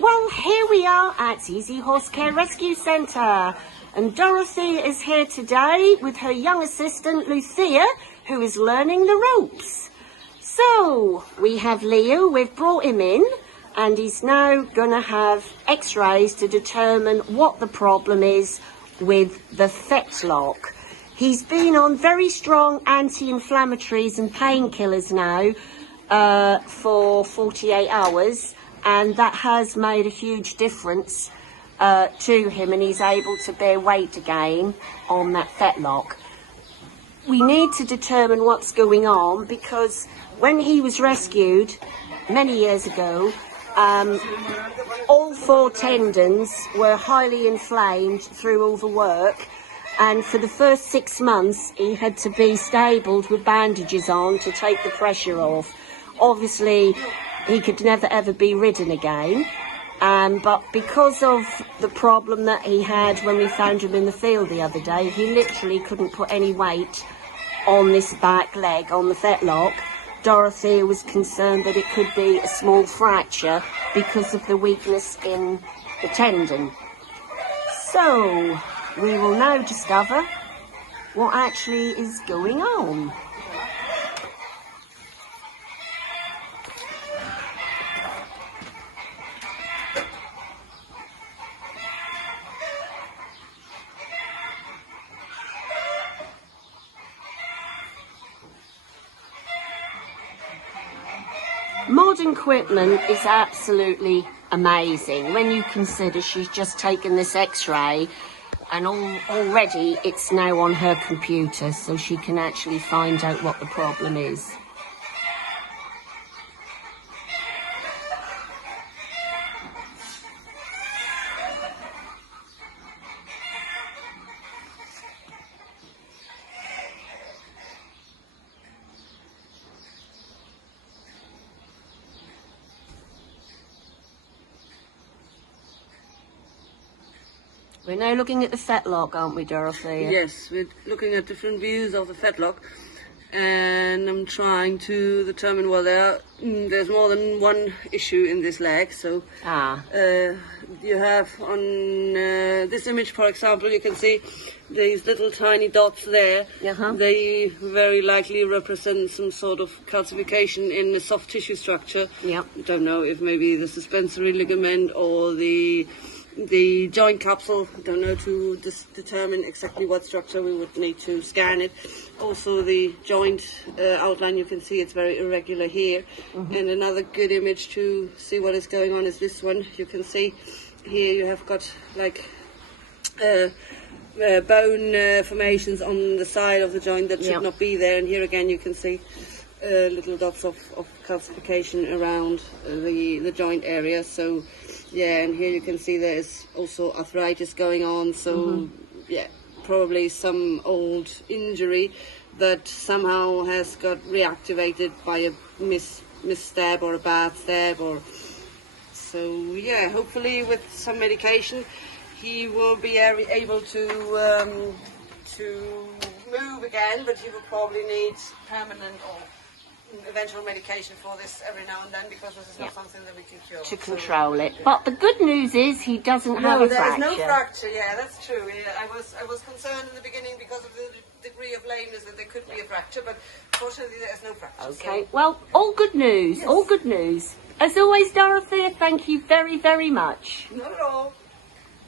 Well, here we are at Easy Horse Care Rescue Centre, and Dorothea is here today with her young assistant Dorothea, who is learning the ropes. So, we have Leo, we've brought him in, and he's now going to have x-rays to determine what the problem is with the fetlock. He's been on very strong anti-inflammatories and painkillers now for 48 hours, and that has made a huge difference to him, and he's able to bear weight again on that fetlock. We need to determine what's going on, because when he was rescued many years ago, all 4 tendons were highly inflamed through overwork, and for the first 6 months he had to be stabled with bandages on to take the pressure off. Obviously he could never ever be ridden again, but because of the problem that he had when we found him in the field the other day, he literally couldn't put any weight on this back leg, on the fetlock. Dorothea was concerned that it could be a small fracture because of the weakness in the tendon. So, we will now discover what actually is going on. Modern equipment is absolutely amazing when you consider she's just taken this x-ray, and already it's now on her computer, so she can actually find out what the problem is. We're now looking at the fetlock, aren't we, Dorothea? Yes, we're looking at different views of the fetlock, and I'm trying to determine whether there's more than one issue in this leg. So you have on this image, for example, you can see these little tiny dots there. They very likely represent some sort of calcification in the soft tissue structure. I don't know if maybe the suspensory ligament or the joint capsule. I don't know, to determine exactly what structure. We would need to scan it. Also the joint outline, you can see it's very irregular here. And another good image to see what is going on is this one. You can see here you have got like bone formations on the side of the joint that should not be there, and here again you can see little dots of calcification around the joint area. So yeah, and here you can see there's also arthritis going on, so yeah, probably some old injury that somehow has got reactivated by a misstab or a bad stab, or so yeah, hopefully with some medication he will be able to move again, but he will probably need permanent or eventual medication for this every now and then, because this is not something that we can cure. To control it. But the good news is he doesn't have a fracture. No, there's no fracture, yeah, that's true. Yeah, I was concerned in the beginning because of the degree of lameness that there could be a fracture, but fortunately there's no fracture. Okay, so well, all good news, all good news. As always, Dorothea, thank you very, very much. Not at all.